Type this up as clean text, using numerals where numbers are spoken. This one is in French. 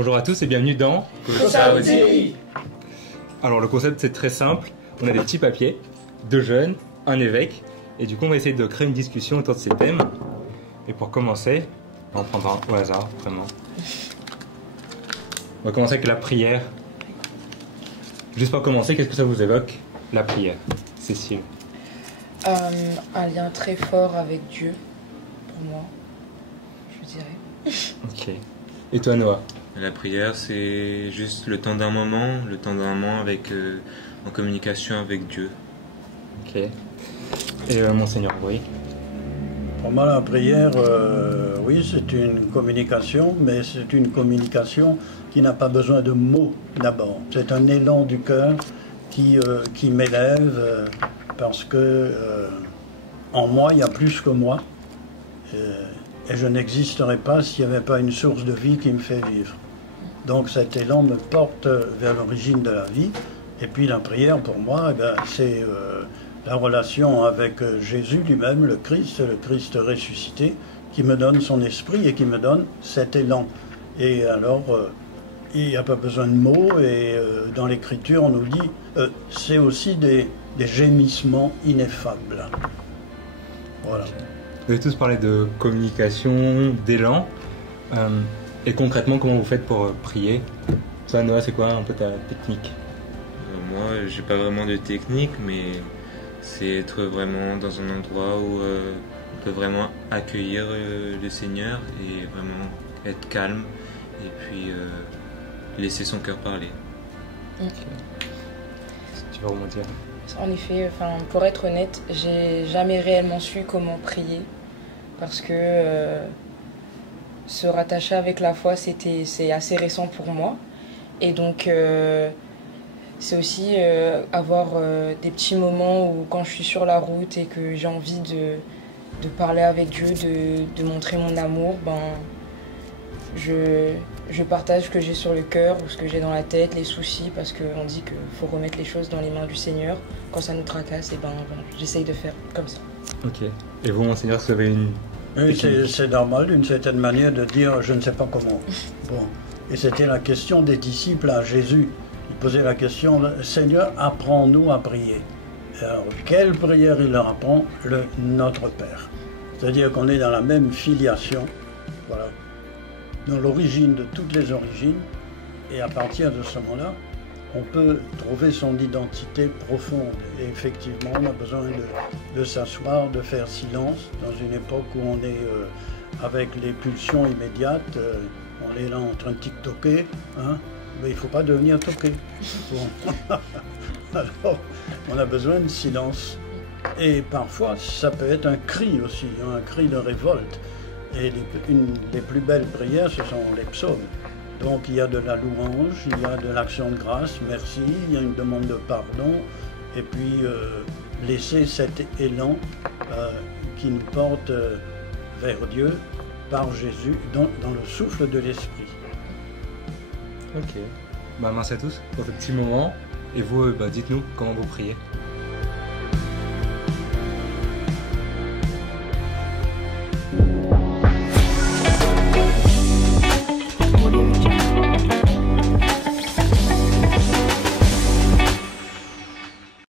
Bonjour à tous et bienvenue dans Saudi. Alors le concept c'est très simple, on a des petits papiers, deux jeunes, un évêque, et du coup on va essayer de créer une discussion autour de ces thèmes. Et pour commencer, on prendra au hasard, vraiment. On va commencer avec la prière. Juste pour commencer, qu'est-ce que ça vous évoque, la prière, Cécile? Un lien très fort avec Dieu, pour moi, je dirais. Ok. Et toi Noah? La prière, c'est juste le temps d'un moment avec, en communication avec Dieu. Ok. Et Monseigneur, oui. Pour moi, la prière, oui, c'est une communication, mais c'est une communication qui n'a pas besoin de mots d'abord. C'est un élan du cœur qui m'élève parce que en moi, il y a plus que moi. Et je n'existerais pas s'il n'y avait pas une source de vie qui me fait vivre. Donc cet élan me porte vers l'origine de la vie. Et puis la prière, pour moi, c'est la relation avec Jésus lui-même, le Christ ressuscité, qui me donne son esprit et qui me donne cet élan. Et alors, il n'y a pas besoin de mots, et dans l'Écriture, on nous dit, c'est aussi des gémissements ineffables. Voilà. Vous avez tous parlé de communication, d'élan. Et concrètement, comment vous faites pour prier? Toi, Noah, c'est quoi un peu ta technique? Moi, j'ai pas vraiment de technique, mais c'est être vraiment dans un endroit où on peut vraiment accueillir le Seigneur et vraiment être calme et puis laisser son cœur parler. Okay. Tu vas rebondir? En effet, pour être honnête, j'ai jamais réellement su comment prier parce que se rattacher avec la foi, c'est assez récent pour moi. Et donc, c'est aussi avoir des petits moments où quand je suis sur la route et que j'ai envie de parler avec Dieu, de montrer mon amour, je partage ce que j'ai sur le cœur ou ce que j'ai dans la tête, les soucis, parce qu'on dit qu'il faut remettre les choses dans les mains du Seigneur. Quand ça nous tracasse, et j'essaye de faire comme ça. Ok. Et vous, Monseigneur, vous avez une... Oui, c'est normal d'une certaine manière de dire je ne sais pas comment. Bon. Et c'était la question des disciples à Jésus. Ils posaient la question, Seigneur, apprends-nous à prier. Et alors, quelle prière il leur apprend? Le Notre Père. C'est-à-dire qu'on est dans la même filiation, voilà, dans l'origine de toutes les origines. Et à partir de ce moment-là, on peut trouver son identité profonde. Et effectivement, on a besoin de s'asseoir, de faire silence, dans une époque où on est avec les pulsions immédiates, on est là en train de tiktoker, hein, mais il ne faut pas devenir toqué. Bon. Alors, on a besoin de silence. Et parfois, ça peut être un cri aussi, hein, un cri de révolte. Et une des plus belles prières, ce sont les psaumes. Donc il y a de la louange, il y a de l'action de grâce, merci, il y a une demande de pardon, et puis laisser cet élan qui nous porte vers Dieu par Jésus dans le souffle de l'Esprit. Ok. Merci à tous pour ce petit moment. Et vous, dites-nous comment vous priez.